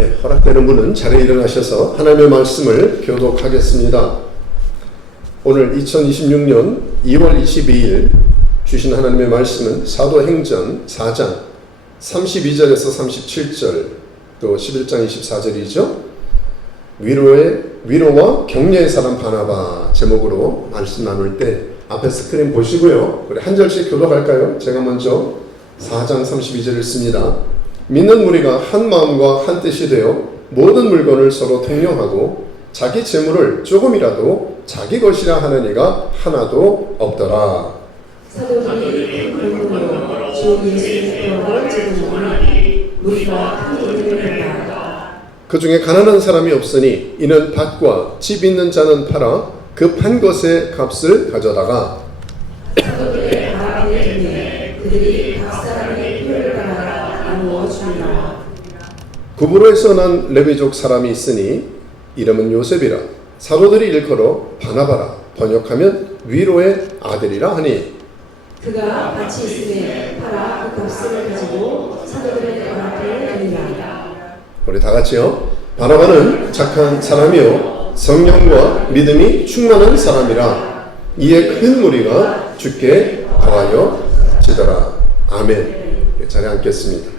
허락되는 분은 자리에 일어나셔서 하나님의 말씀을 교독하겠습니다. 오늘 2026년 2월 22일 주신 하나님의 말씀은 사도행전 4장 32절에서 37절 또 11장 24절이죠. 위로와 격려의 사람 바나바 제목으로 말씀 나눌 때 앞에 스크린 보시고요. 우리 한 절씩 교독할까요? 제가 먼저 4장 32절을 씁니다. 믿는 무리가 한 마음과 한 뜻이 되어 모든 물건을 서로 통용하고 자기 재물을 조금이라도 자기 것이라 하는 이가 하나도 없더라. 사도들이 그러므로 주 예수의 도를 제공하니 무리가 함께 되었다. 그 중에 가난한 사람이 없으니 이는 밭과 집 있는 자는 팔아 그 판 것의 값을 가져다가 사도들의 마음에 있네 그들이 각 사람의 표를 따라 나누어 주니라. 구브로에서 난 레위족 사람이 있으니 이름은 요셉이라 사도들이 일컬어 바나바라 번역하면 위로의 아들이라 하니 그가 밭이 있음에 팔아 그 값을 가지고 사도들의 앞에 드리라. 우리 다 같이요. 바나바는 착한 사람이요 성령과 믿음이 충만한 사람이라 이에 큰 무리가 주께 더하여 지더라. 아멘. 자리에 앉겠습니다.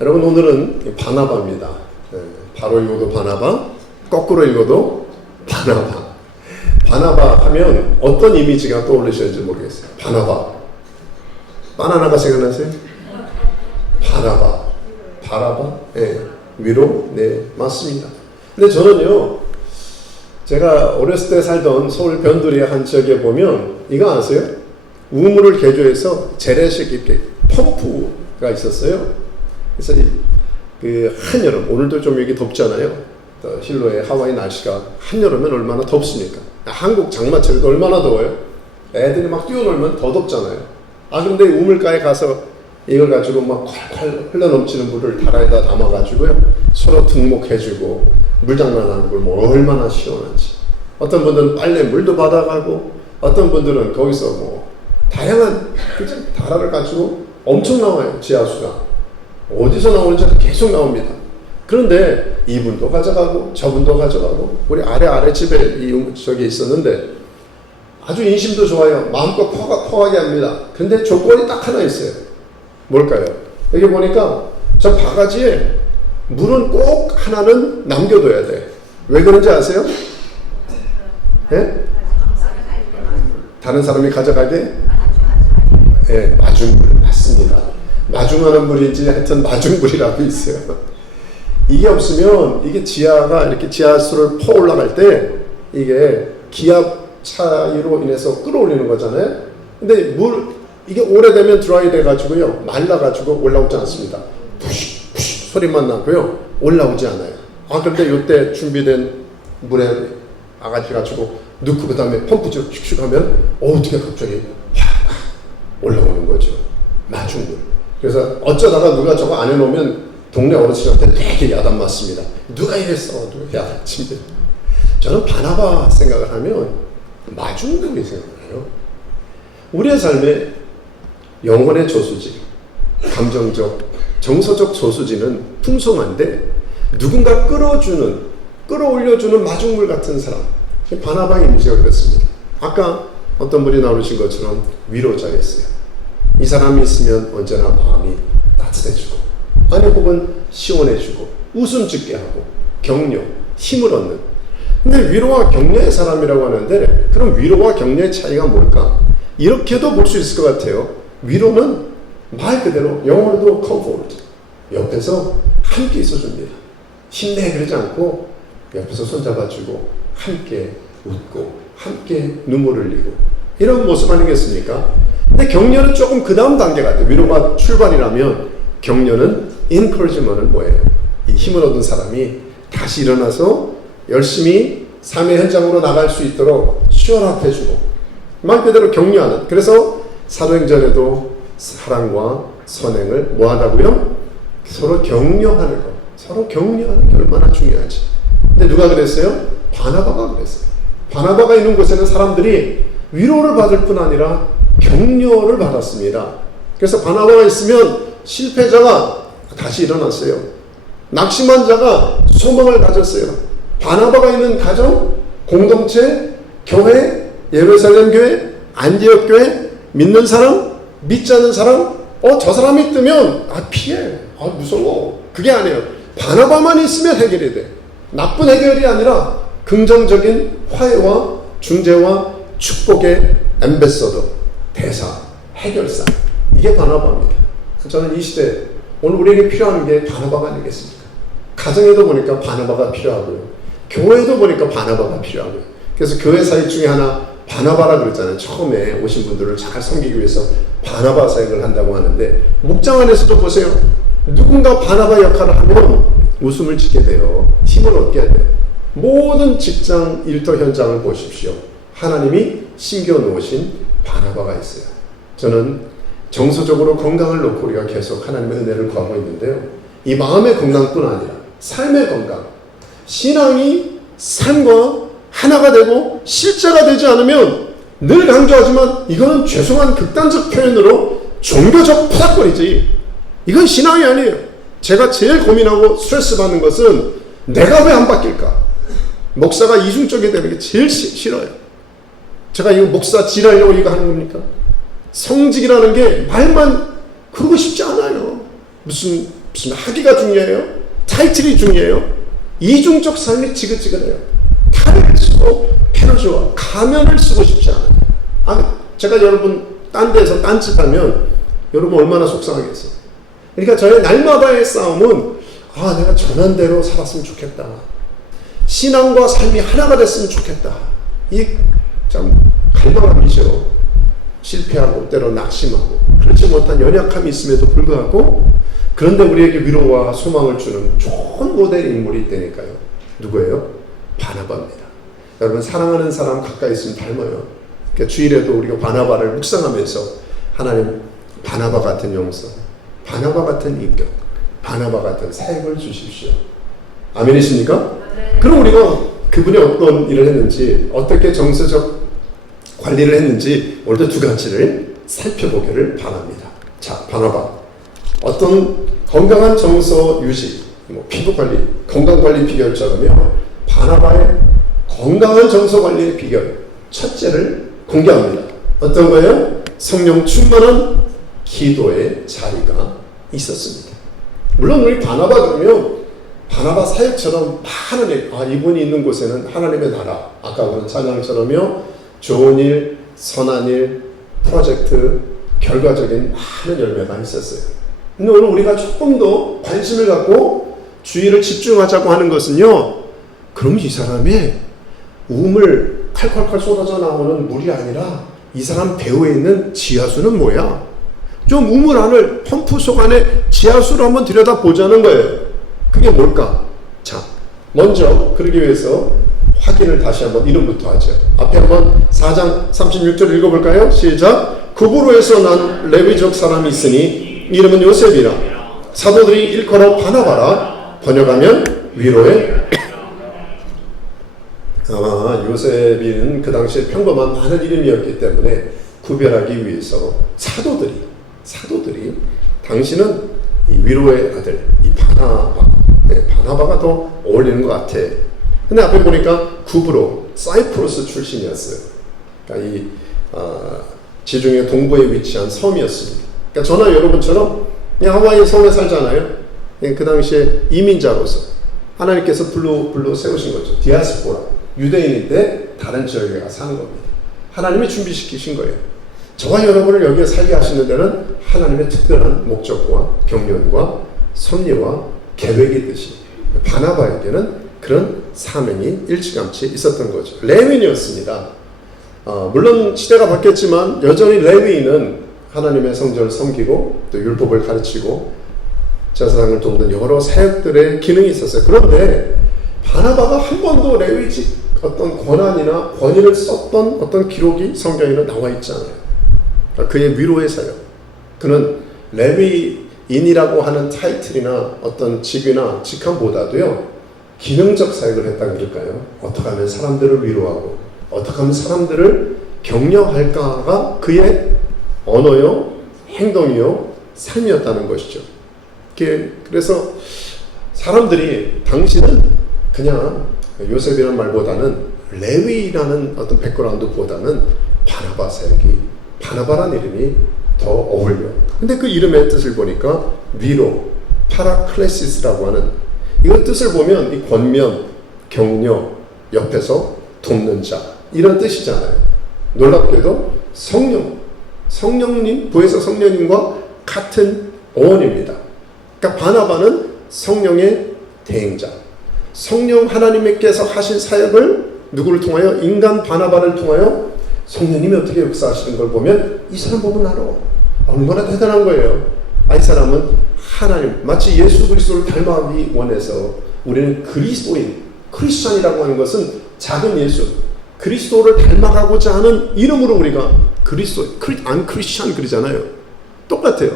여러분, 오늘은 바나바입니다. 바로 읽어도 바나바, 거꾸로 읽어도 바나바. 바나바 하면 어떤 이미지가 떠오르시는지 모르겠어요. 바나바. 바나나가 생각나세요? 바나바. 위로? 네, 맞습니다. 근데 저는요, 제가 어렸을 때 살던 서울 변두리 한 지역에 보면 이거 아세요? 우물을 개조해서 재래식 이렇게 펌프가 있었어요. 그래서 그 한여름, 오늘도 좀 여기 덥잖아요. 실로의 하와이 날씨가 한여름엔 얼마나 덥습니까? 한국 장마철에도 얼마나 더워요? 애들이 막 뛰어놀면 더 덥잖아요. 그런데 우물가에 가서 이걸 가지고 막 콸콸 흘러넘치는 물을 다라에다 담아가지고요. 서로 등목해주고 물장난하는 걸 뭐 얼마나 시원한지. 어떤 분들은 빨래 물도 받아가고 어떤 분들은 거기서 뭐 다양한 다라를 가지고 엄청 나와요. 지하수가. 어디서 나오는지 계속 나옵니다. 그런데 이분도 가져가고 저분도 가져가고 우리 아래 집에 저기 있었는데 아주 인심도 좋아요. 마음껏 퍼하게 합니다. 근데 조건이 딱 하나 있어요. 뭘까요? 여기 보니까 저 바가지에 물은 꼭 하나는 남겨둬야 돼. 왜 그런지 아세요? 네? 다른 사람이 가져가게? 네, 마중물. 맞습니다. 마중하는 물인지 하여튼 마중물이라고 있어요. 이게 없으면 이게 지하가 이렇게 지하수를 퍼 올라갈 때 이게 기압 차이로 인해서 끌어올리는 거잖아요. 근데 이게 오래되면 드라이 돼가지고요. 말라가지고 올라오지 않습니다. 푸식 소리만 나고요. 올라오지 않아요. 그런데 이때 준비된 물에 아가씨 가지고 넣고 그 다음에 펌프질 슉슉 하면 어떻게 갑자기 올라오는 거죠. 마중물. 그래서 어쩌다가 누가 저거 안 해놓으면 동네 어르신한테 되게 야단 맞습니다. 누가 이랬어? 누가 야단 칩니다. 저는 바나바 생각을 하면 마중물이 생각나요. 우리의 삶에 영혼의 저수지, 감정적, 정서적 저수지는 풍성한데 누군가 끌어올려주는 마중물 같은 사람. 바나바 이미지가 그렇습니다. 아까 어떤 분이 나오신 것처럼 위로자였어요. 이 사람이 있으면 언제나 마음이 따뜻해지고 아니 혹은 시원해지고 웃음 짓게 하고 격려, 힘을 얻는. 근데 위로와 격려의 사람이라고 하는데 그럼 위로와 격려의 차이가 뭘까? 이렇게도 볼 수 있을 것 같아요. 위로는 말 그대로 영어로도 comfort. 옆에서 함께 있어줍니다. 힘내 그러지 않고 옆에서 손잡아주고 함께 웃고 함께 눈물을 흘리고 이런 모습 아니겠습니까? 근데 격려는 조금 그 다음 단계 같아요. 위로가 출발이라면 격려는 encouragement은 뭐예요? 이 힘을 얻은 사람이 다시 일어나서 열심히 삶의 현장으로 나갈 수 있도록 시원합해주고 말 그대로 격려하는. 그래서 사도행전에도 사랑과 선행을 뭐 하다고요? 서로 격려하는 것. 서로 격려하는 게 얼마나 중요하지. 근데 누가 그랬어요? 바나바가 그랬어요. 바나바가 있는 곳에는 사람들이 위로를 받을 뿐 아니라 격려를 받았습니다. 그래서 바나바가 있으면 실패자가 다시 일어났어요. 낙심한 자가 소망을 가졌어요. 바나바가 있는 가정, 공동체, 교회, 예루살렘 교회, 안디옥 교회, 믿는 사람, 믿지 않는 사람, 저 사람이 뜨면 피해, 무서워. 그게 아니에요. 바나바만 있으면 해결이 돼. 나쁜 해결이 아니라 긍정적인 화해와 중재와 축복의 앰베서더, 대사, 해결사. 이게 바나바입니다. 저는 이 시대 오늘 우리에게 필요한 게 바나바가 아니겠습니까? 가정에도 보니까 바나바가 필요하고요. 교회에도 보니까 바나바가 필요하고요. 그래서 교회 사역 중에 하나 바나바라 그랬잖아요. 처음에 오신 분들을 잘 섬기기 위해서 바나바 사역을 한다고 하는데, 목장 안에서도 보세요. 누군가 바나바 역할을 하면 웃음을 짓게 돼요. 힘을 얻게 돼요. 모든 직장 일터 현장을 보십시오. 하나님이 심겨놓으신 바나바가 있어요. 저는 정서적으로 건강을 놓고 우리가 계속 하나님의 은혜를 구하고 있는데요. 이 마음의 건강뿐 아니라 삶의 건강, 신앙이 삶과 하나가 되고 실제가 되지 않으면, 늘 강조하지만 이거는 죄송한 극단적 표현으로 종교적 푸닥거리지, 이건 신앙이 아니에요. 제가 제일 고민하고 스트레스 받는 것은 내가 왜 안 바뀔까? 목사가 이중적이 되는 게 제일 싫어요. 제가 이거 목사 지랄려고 이거 하는 겁니까? 성직이라는 게 말만 그러고 싶지 않아요. 무슨 학위가 중요해요? 타이틀이 중요해요? 이중적 삶이 지긋지긋해요. 탈을 쓰고 페르시아 가면을 쓰고 싶지 않아요. 제가 여러분 딴 데서 딴짓하면 여러분 얼마나 속상하겠어요. 그러니까 저의 날마다의 싸움은 내가 전한대로 살았으면 좋겠다. 신앙과 삶이 하나가 됐으면 좋겠다. 이 참 갈망함이죠. 실패하고 때로 낙심하고 그렇지 못한 연약함이 있음에도 불구하고, 그런데 우리에게 위로와 소망을 주는 좋은 모델 인물이 있다니까요. 누구예요? 바나바입니다. 여러분, 사랑하는 사람 가까이 있으면 닮아요. 그러니까 주일에도 우리가 바나바를 묵상하면서 하나님 바나바 같은 용서, 바나바 같은 인격, 바나바 같은 사역을 주십시오. 아멘이십니까? 네. 그럼 우리가 그분이 어떤 일을 했는지, 어떻게 정서적 관리를 했는지 오늘도 두 가지를 살펴보기를 바랍니다. 자, 바나바. 어떤 건강한 정서 유지, 피부 관리, 건강 관리 비결처럼요, 바나바의 건강한 정서 관리의 비결 첫째를 공개합니다. 어떤 거예요? 성령 충만한 기도의 자리가 있었습니다. 물론 우리 바나바 그러면 바나바 사역처럼 많은 이분이 있는 곳에는 하나님의 나라, 아까 그런 찬양처럼요, 좋은 일, 선한 일, 프로젝트, 결과적인 많은 열매가 있었어요. 근데 오늘 우리가 조금 더 관심을 갖고 주의를 집중하자고 하는 것은요, 그럼 이 사람의 우물 칼칼칼 쏟아져 나오는 물이 아니라 이 사람 배후에 있는 지하수는 뭐야? 좀 우물 안을, 펌프 속 안에 지하수를 한번 들여다보자는 거예요. 그게 뭘까? 자, 먼저 그러기 위해서 확인을 다시 한번 이름부터 하죠. 앞에 한번 4장 36절 읽어볼까요? 시작. 구브로에서 난 레위족 사람이 있으니 이름은 요셉이라. 사도들이 일컬어 바나바라. 번역하면 위로의. 아마 요셉은 그 당시에 평범한 많은 이름이었기 때문에 구별하기 위해서 사도들이 당신은 이 위로의 아들, 이 바나바가 더 어울리는 것 같아. 근데 앞에 보니까 구브로, 사이프러스 출신이었어요. 그러니까 이 지중해 동부에 위치한 섬이었습니다. 그러니까 저나 여러분처럼 하와이 섬에 살잖아요. 그 당시에 이민자로서 하나님께서 불러 세우신 거죠. 디아스포라, 유대인인데 다른 지역에 가 사는 겁니다. 하나님이 준비시키신 거예요. 저와 여러분을 여기에 살게 하시는 데는 하나님의 특별한 목적과 경륜과 섭리와 계획이 있듯이 바나바에게는 그런 사명이 일찌감치 있었던 거죠. 레위인이었습니다. 물론 시대가 바뀌었지만 여전히 레위인은 하나님의 성전을 섬기고 또 율법을 가르치고 제사장을 돕는 여러 사역들의 기능이 있었어요. 그런데 바나바가 한 번도 레위직 어떤 권한이나 권위를 썼던 어떤 기록이 성경에는 나와 있지 않아요. 그의 위로의 사역. 그는 레위인이라고 하는 타이틀이나 어떤 직위나 직함보다도요, 기능적 사역을 했다 그럴까요? 어떻게 하면 사람들을 위로하고 어떻게 하면 사람들을 격려할까가 그의 언어요, 행동이요, 삶이었다는 것이죠. 그래서 사람들이 당신은 그냥 요셉이라는 말보다는 레위라는 어떤 백그라운드보다는 바나바라는 이름이 더 어울려. 근데 그 이름의 뜻을 보니까 위로, 파라클레시스라고 하는, 이건 뜻을 보면 이 권면, 격려, 옆에서 돕는 자, 이런 뜻이잖아요. 놀랍게도 성령님, 부에서 성령님과 같은 어원입니다. 그러니까 바나바는 성령의 대행자, 성령 하나님께서 하신 사역을 누구를 통하여? 인간 바나바를 통하여 성령님이 어떻게 역사하시는 걸 보면 이 사람 보면 알아. 얼마나 대단한 거예요. 이 사람은 하나님, 마치 예수 그리스도를 닮아가기 원해서 우리는 그리스도인, 크리스찬이라고 하는 것은 작은 예수, 그리스도를 닮아가고자 하는 이름으로 우리가 안 크리스찬 그러잖아요. 똑같아요.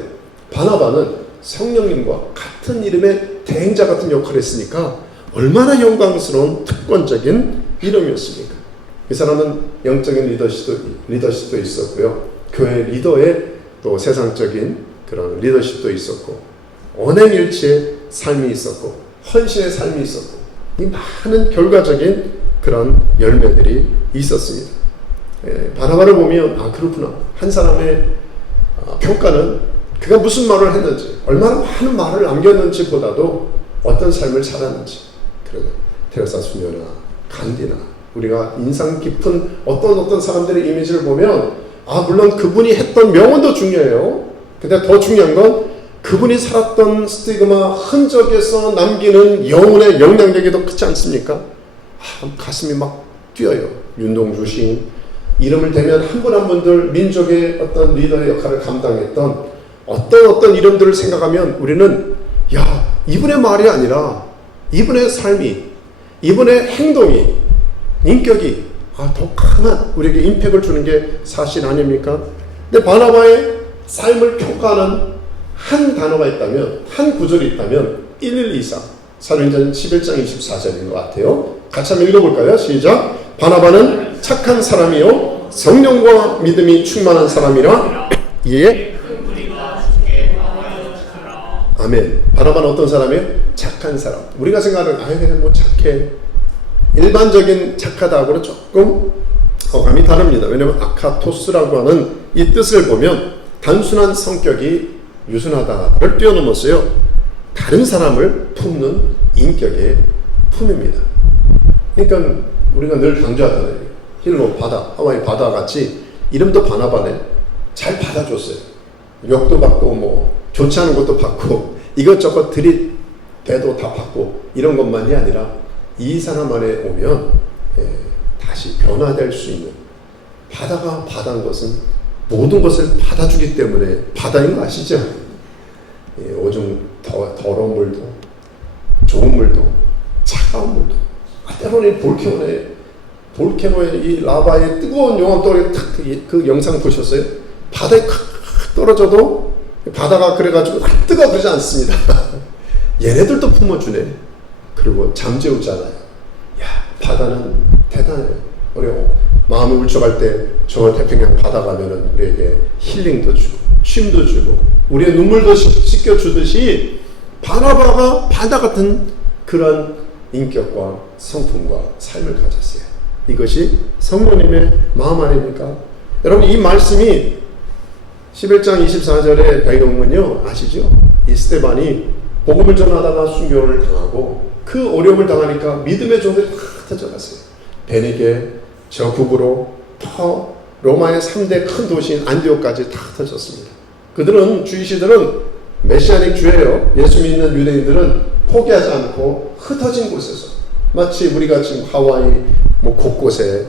바나바는 성령님과 같은 이름의 대행자 같은 역할을 했으니까 얼마나 영광스러운 특권적인 이름이었습니까? 이 사람은 영적인 리더십도 있었고요. 교회 리더의 또 세상적인 그런 리더십도 있었고, 언행일치의 삶이 있었고, 헌신의 삶이 있었고, 이 많은 결과적인 그런 열매들이 있었습니다. 바나바를 보면 그렇구나. 한 사람의 평가는 그가 무슨 말을 했는지, 얼마나 많은 말을 남겼는지 보다도 어떤 삶을 살았는지. 그래서 테레사 수녀나 간디나 우리가 인상 깊은 어떤 사람들의 이미지를 보면 물론 그분이 했던 명언도 중요해요. 근데 더 중요한 건 그분이 살았던 스티그마 흔적에서 남기는 영혼의 영향력이 더 크지 않습니까? 가슴이 막 뛰어요. 윤동주 시인 이름을 대면 한 분 한 분들 민족의 어떤 리더의 역할을 감당했던 어떤 이름들을 생각하면 우리는 이분의 말이 아니라 이분의 삶이, 이분의 행동이, 인격이 더 강한 우리에게 임팩을 주는 게 사실 아닙니까? 근데 바나바의 삶을 평가하는 한 단어가 있다면, 한 구절이 있다면 1124 사도행전 11장 24절인 것 같아요. 같이 한번 읽어볼까요? 시작. 바나바는 착한 사람이요 성령과 믿음이 충만한 사람이라. 예. 아멘. 바나바는 어떤 사람이에요? 착한 사람. 우리가 생각하는 그냥 뭐 착해. 일반적인 착하다고는 조금 어감이 다릅니다. 왜냐하면 아카토스라고 하는 이 뜻을 보면 단순한 성격이 유순하다를 뛰어넘었어요. 다른 사람을 품는 인격의 품입니다. 그러니까 우리가 늘 강조하잖아요. 힐로 바다, 하와이 바다 같이 이름도 바나바네. 잘 받아줬어요. 욕도 받고 뭐 좋지 않은 것도 받고 이것저것 대도 다 받고 이런 것만이 아니라 이 사람 안에 오면 다시 변화될 수 있는, 바다가 바다인 것은 모든 것을 받아주기 때문에 바다인 거 아시죠? 오줌 더러운 물도 좋은 물도 차가운 물도 때로는 볼케노의 이 라바의 뜨거운 용암덩어리 그 영상 보셨어요? 바다에 떨어져도 바다가 그래가지고 뜨거워지지 않습니다. 얘네들도 품어주네. 그리고 잠재우잖아요. 바다는 대단해요. 우리 마음이 울적할 때 저 태평양 바다 가면은 우리에게 힐링도 주고 쉼도 주고 우리의 눈물도 씻겨주듯이 바나바가 바다 같은 그런 인격과 성품과 삶을 가졌어요. 이것이 성모님의 마음 아닙니까? 여러분, 이 말씀이 11장 24절의 배경은요, 아시죠? 이 스데반이 복음을 전하다가 순교를 당하고 그 어려움을 당하니까 믿음의 종들이 다 흩어져갔어요. 베니게, 저 북으로 더 로마의 3대 큰 도시인 안디옥까지 다 흩어졌습니다. 그들은, 주이시들은 메시아닉 주예요. 예수 믿는 유대인들은 포기하지 않고 흩어진 곳에서, 마치 우리가 지금 하와이 뭐 곳곳에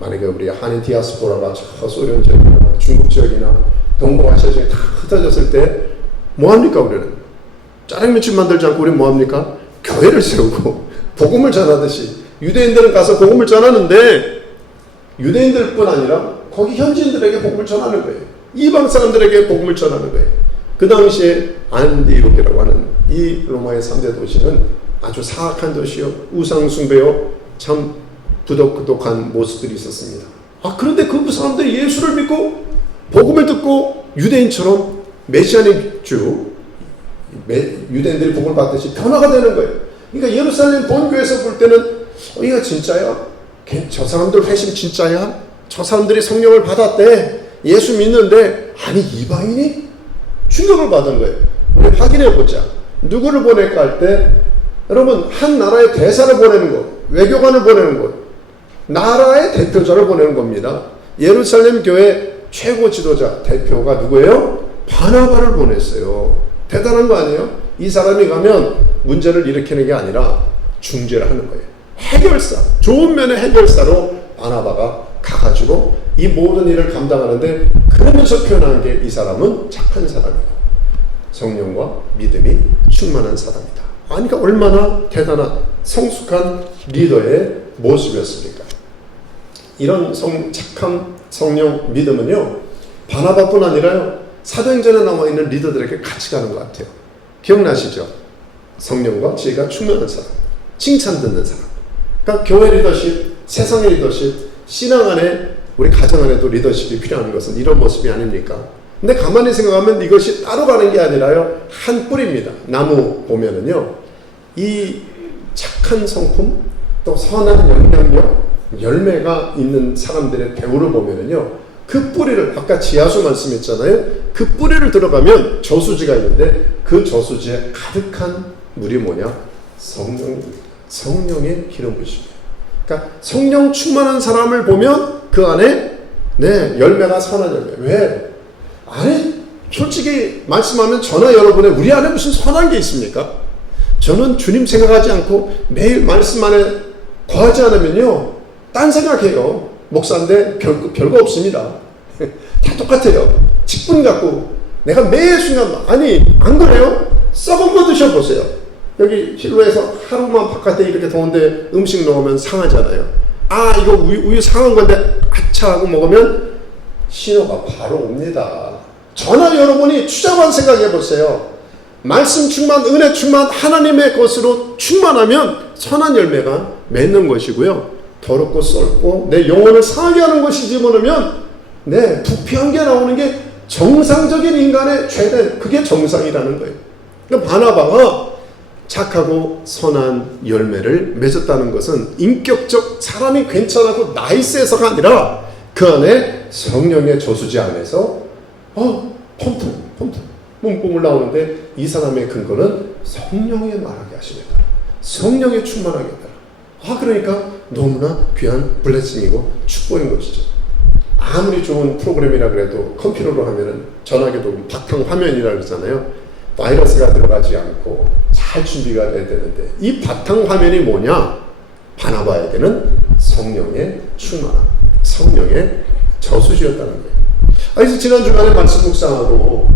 만약에 우리 한인 디아스포라가 저 소련 지역이나 중국 지역이나 동북아시아 지역에 다 흩어졌을 때 뭐합니까? 우리는 짜장면집 만들지 않고 우리는 뭐합니까? 교회를 세우고 복음을 전하듯이 유대인들은 가서 복음을 전하는데 유대인들뿐 아니라 거기 현지인들에게 복음을 전하는 거예요. 이방 사람들에게 복음을 전하는 거예요. 그 당시에 안디옥이라고 하는 이 로마의 3대 도시는 아주 사악한 도시요, 우상 숭배요, 참 부덕한 모습들이 있었습니다. 그런데 그 사람들이 예수를 믿고 복음을 듣고 유대인처럼 메시아닉 주, 유대인들이 복을 받듯이 변화가 되는 거예요. 그러니까 예루살렘 본교에서 볼 때는 이거 진짜야? 저 사람들 회심 진짜야? 저 사람들이 성령을 받았대. 예수 믿는데 아니 이방인이 충격을 받은 거예요. 우리 확인해 보자. 누구를 보낼까 할 때 여러분 한 나라의 대사를 보내는 것, 외교관을 보내는 것, 나라의 대표자를 보내는 겁니다. 예루살렘 교회 최고 지도자 대표가 누구예요? 바나바를 보냈어요. 대단한 거 아니에요? 이 사람이 가면 문제를 일으키는 게 아니라 중재를 하는 거예요. 해결사, 좋은 면의 해결사로 바나바가 가가지고 이 모든 일을 감당하는데 그러면서 표현한 게 이 사람은 착한 사람이고 성령과 믿음이 충만한 사람이다. 아니, 그러니까 얼마나 대단한 성숙한 리더의 모습이었습니까? 이런 착한 성령 믿음은요, 바나바뿐 아니라요, 사도행전에 나와 있는 리더들에게 같이 가는 것 같아요. 기억나시죠? 성령과 지혜가 충만한 사람, 칭찬 듣는 사람. 그러니까 교회 리더십, 세상의 리더십, 신앙 안에, 우리 가정 안에도 리더십이 필요한 것은 이런 모습이 아닙니까? 근데 가만히 생각하면 이것이 따로 가는 게 아니라요, 한 뿌리입니다. 나무 보면은요, 이 착한 성품, 또 선한 영향력, 열매가 있는 사람들의 대우를 보면은요, 그 뿌리를, 아까 지하수 말씀했잖아요. 그 뿌리를 들어가면 저수지가 있는데 그 저수지에 가득한 물이 뭐냐? 성령입니다. 성령의 기름 부으심이에요. 그러니까 성령 충만한 사람을 보면 그 안에 열매가 선한 열매. 왜? 아니, 솔직히 말씀하면 저나 여러분의 우리 안에 무슨 선한 게 있습니까? 저는 주님 생각하지 않고 매일 말씀 안에 거하지 않으면요, 딴 생각해요. 목사인데 별거 없습니다. 다 똑같아요. 직분 갖고 내가 매 순간, 아니 안 그래요? 썩은 거 드셔보세요. 여기 실로에서 하루만 바깥에 이렇게 더운데 음식 넣으면 상하잖아요. 아, 이거 우유 상한 건데 아차 하고 먹으면 신호가 바로 옵니다. 저나 여러분이 추잡한 생각해 보세요. 말씀 충만, 은혜 충만, 하나님의 것으로 충만하면 선한 열매가 맺는 것이고요, 더럽고 썩고 내 영혼을 상하게 하는 것이 집어넣으면 부패한 게 나오는 게 정상적인 인간의 죄된, 그게 정상이라는 거예요. 그러니까 바나바가 착하고 선한 열매를 맺었다는 것은 인격적, 사람이 괜찮고 나이스해서가 아니라 그 안에 성령의 저수지 안에서 펌프 뿜뿜 올라오는데 이 사람의 근거는 성령의 말하게 하심에 따라, 성령의 충만하게 따라. 그러니까 너무나 귀한 블레싱이고 축복인 것이죠. 아무리 좋은 프로그램이라 그래도 컴퓨터로 하면은 전화기도 바탕 화면이라 그러잖아요. 바이러스가 들어가지 않고 잘 준비가 돼야 되는데 이 바탕 화면이 뭐냐? 바나바에게는 성령의 충만함, 성령의 저수지였다는 거예요. 그래서 지난 주간에 말씀 묵상하고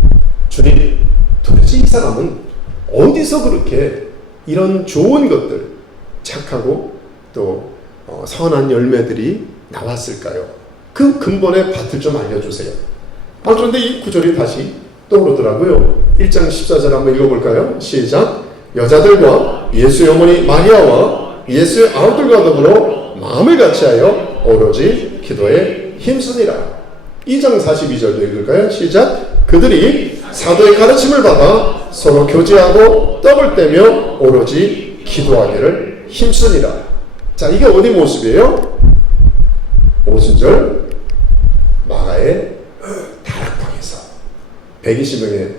주님, 도대체 이 사람은 어디서 그렇게 이런 좋은 것들, 착하고 또 선한 열매들이 나왔을까요? 그 근본의 밭을 좀 알려주세요. 그런데 이 구절이 다시 떠오르더라고요. 1장 14절 한번 읽어볼까요? 시작. 여자들과 예수의 어머니 마리아와 예수의 아우들과 더불어 마음을 같이하여 오로지 기도에 힘쓰니라. 2장 42절도 읽을까요? 시작. 그들이 사도의 가르침을 받아 서로 교제하고 떡을 떼며 오로지 기도하기를 힘쓰니라. 자, 이게 어디 모습이에요? 5순절 마가의 다락방에서 120명의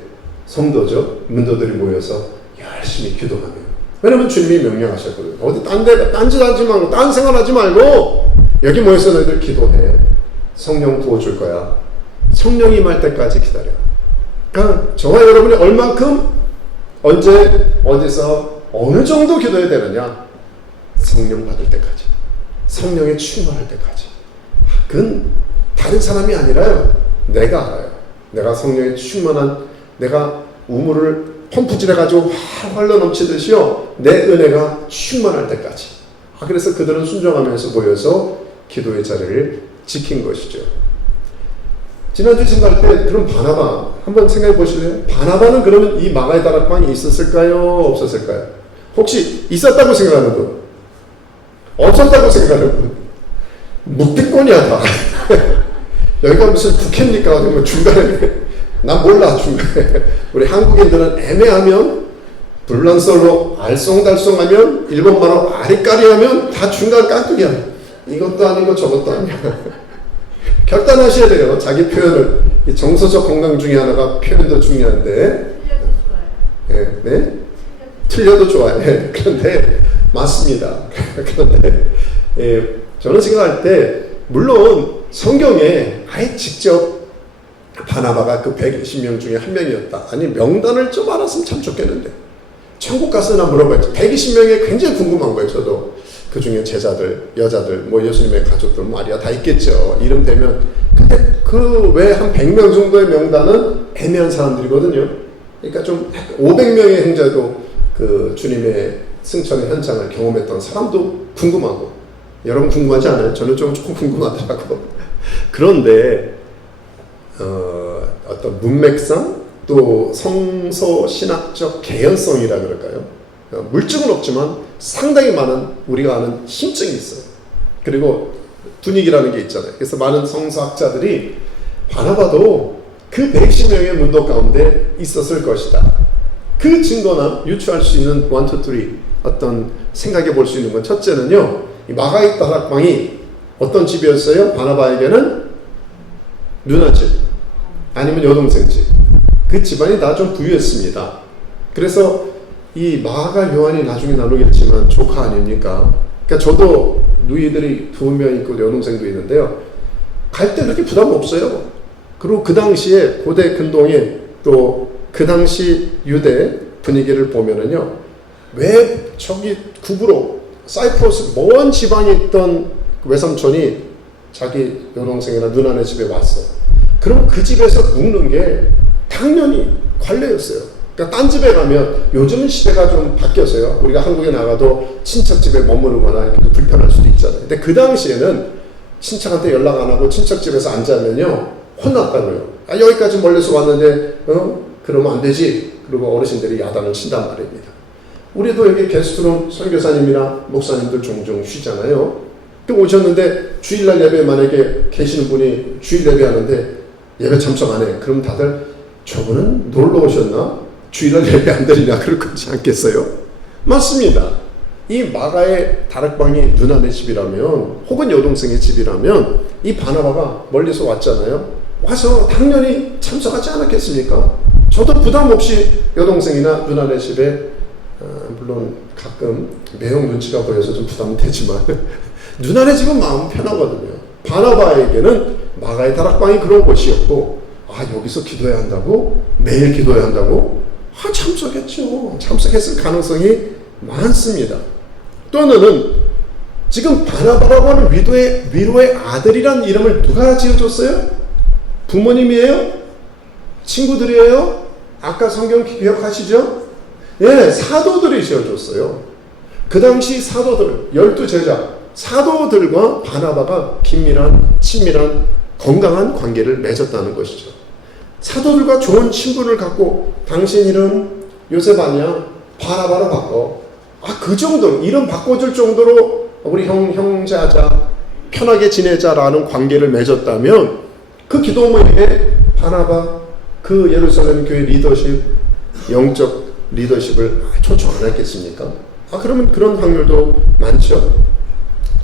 성도죠, 문도들이 모여서 열심히 기도하며, 왜냐면 주님이 명령하셨거든요. 어디 딴짓 하지 말고, 딴 생각하지 말고 여기 모여서 너희들 기도해. 성령 부어줄 거야. 성령이 임할 때까지 기다려. 그러니까 저와 여러분이 얼만큼, 언제, 어디서, 어느 정도 기도해야 되느냐? 성령 받을 때까지, 성령에 충만할 때까지. 그건 다른 사람이 아니라요, 내가 알아요. 내가 성령에 충만한, 내가 우물을 펌프질해가지고 활로 넘치듯이요, 내 은혜가 충만할 때까지. 그래서 그들은 순종하면서 모여서 기도의 자리를 지킨 것이죠. 지난주 생각할 때 그럼 바나바 한번 생각해 보실래요? 바나바는 그러면 이 마가의 다락방이 있었을까요? 없었을까요? 혹시 있었다고 생각하는 분? 없었다고 생각하는 분? 묵비권이야 다. 여기가 무슨 국회입니까? 중간에 난 몰라 중간에. 우리 한국인들은 애매하면 불란설로 알쏭달쏭하면 일본말로 아리까리하면 다 중간 깍두기야. 이것도 아니고 저것도 아니야. 결단하셔야 돼요. 자기 표현을. 이 정서적 건강 중에 하나가 표현도 중요한데. 네, 네? 틀려도 좋아요. 네. 그런데 맞습니다. 그런데 저는 생각할 때 물론 성경에 아예 직접 바나바가 그 120명 중에 한 명이었다. 아니 명단을 좀 알았으면 참 좋겠는데. 천국 가서 나 물어봤죠. 120명이 굉장히 궁금한 거예요. 저도. 그 중에 제자들, 여자들, 뭐 예수님의 가족들, 마리아 다 있겠죠. 이름 되면. 근데 그 외 한 100명 정도의 명단은 애매한 사람들이거든요. 그러니까 좀 500명의 형제도 그 주님의 승천의 현장을 경험했던 사람도 궁금하고. 여러분 궁금하지 않아요? 저는 조금 궁금하더라고. 그런데 어떤 문맥상 또 성서 신학적 개연성이라 그럴까요? 물증은 없지만 상당히 많은 우리가 아는 심증이 있어요. 그리고 분위기라는 게 있잖아요. 그래서 많은 성서학자들이 바나바도 그 110명의 문도 가운데 있었을 것이다. 그 증거나 유추할 수 있는 1, 2, 3 어떤 생각해 볼 수 있는 건 첫째는요. 이 마가의 다락방이 어떤 집이었어요? 바나바에게는 누나집 아니면 여동생 집. 그 집안이 다 좀 부유했습니다. 그래서 이 마가 요한이 나중에 나누겠지만 조카 아닙니까? 그러니까 저도 누이들이 2명 있고 여동생도 있는데요. 갈 때 그렇게 부담 없어요. 그리고 그 당시에 고대 근동에 또 그 당시 유대 분위기를 보면은요. 왜 저기 구부로 사이프러스 먼 지방에 있던 외삼촌이 자기 여동생이나 누나네 집에 왔어. 그럼 그 집에서 묵는 게 당연히 관례였어요. 그러니까 딴 집에 가면 요즘은 시대가 좀 바뀌었어요. 우리가 한국에 나가도 친척 집에 머무르거나 이렇게 불편할 수도 있잖아요. 근데 그 당시에는 친척한테 연락 안 하고 친척 집에서 앉으면요 혼났다고요. 아, 여기까지 멀리서 왔는데 그러면 안 되지. 그리고 어르신들이 야단을 친단 말입니다. 우리도 여기 게스트룸 선교사님이나 목사님들 종종 쉬잖아요. 또 오셨는데 주일날 예배 만약에 계시는 분이 주일 예배하는데 예배 참석 안 해. 그럼 다들 저분은 놀러 오셨나? 주일날 예배 안 드리냐? 그럴 거지 않겠어요? 맞습니다. 이 마가의 다락방이 누나네 집이라면 혹은 여동생의 집이라면 이 바나바가 멀리서 왔잖아요. 와서 당연히 참석하지 않았겠습니까? 저도 부담 없이 여동생이나 누나네 집에 물론 가끔 매형 눈치가 보여서 좀 부담은 되지만 누나네 집은 마음 편하거든요. 바나바에게는 마가의 다락방이 그런 곳이었고 아 여기서 기도해야 한다고? 매일 기도해야 한다고? 아 참석했죠. 참석했을 가능성이 많습니다. 또 하나는 지금 바나바라고 하는 위로의 아들이란 이름을 누가 지어줬어요? 부모님이에요? 친구들이에요? 아까 성경 기억하시죠? 예, 사도들이 지어줬어요. 그 당시 사도들, 12제자, 사도들과 바나바가 긴밀한, 친밀한, 건강한 관계를 맺었다는 것이죠. 사도들과 좋은 친분을 갖고 당신 이름 요셉 아니야? 바나바로 바꿔. 아, 그 정도, 이름 바꿔줄 정도로 우리 형제하자, 편하게 지내자라는 관계를 맺었다면 그 기도 모임에 바나바, 그 예루살렘 교회 리더십, 영적 리더십을 초청 안 했겠습니까? 아, 그러면 그런 확률도 많죠.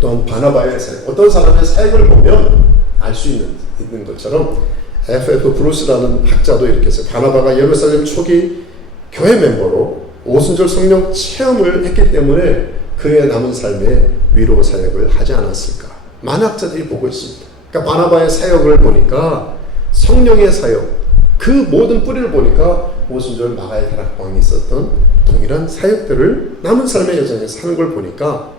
또한 바나바의 사역, 어떤 사람의 사역을 보면 알 수 있는 것처럼 F.F. 브루스라는 학자도 이렇게 했어요. 바나바가 예루살렘 초기 교회 멤버로 오순절 성령 체험을 했기 때문에 그의 남은 삶에 위로 사역을 하지 않았을까. 많은 학자들이 보고 있습니다. 그러니까 바나바의 사역을 보니까 성령의 사역, 그 모든 뿌리를 보니까 오순절 마가의 다락방에 있었던 동일한 사역들을 남은 삶의 여정에 사는 걸 보니까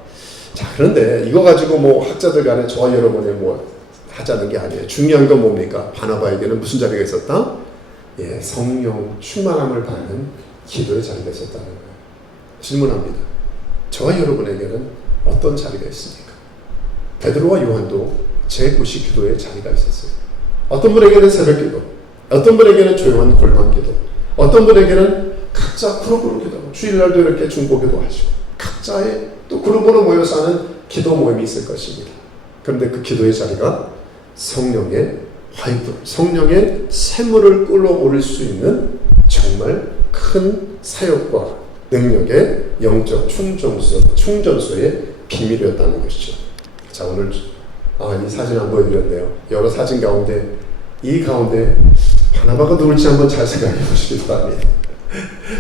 자, 그런데 이거 가지고 뭐 학자들 간에 저와 여러분의 뭐 하자는 게 아니에요. 중요한 건 뭡니까? 바나바에게는 무슨 자리가 있었다? 예, 성령 충만함을 받는 기도의 자리가 있었다는 거예요. 질문합니다. 저와 여러분에게는 어떤 자리가 있습니까? 베드로와 요한도 제9시 기도의 자리가 있었어요. 어떤 분에게는 새벽 기도, 어떤 분에게는 조용한 골방 기도, 어떤 분에게는 각자 그룹으로 기도하고 주일날도 이렇게 중보기도 하시고 각자의 또 그룹으로 모여서 하는 기도 모임이 있을 것입니다. 그런데 그 기도의 자리가 성령의 화이트 성령의 샘물을 끌어올릴 수 있는 정말 큰 사역과 능력의 영적 충전소의 비밀이었다는 것이죠. 자, 오늘 이 사진 안 보여드렸네요. 여러 사진 가운데 이 가운데 바나바가 누굴지 한번 잘 생각해 보시기 바랍니다.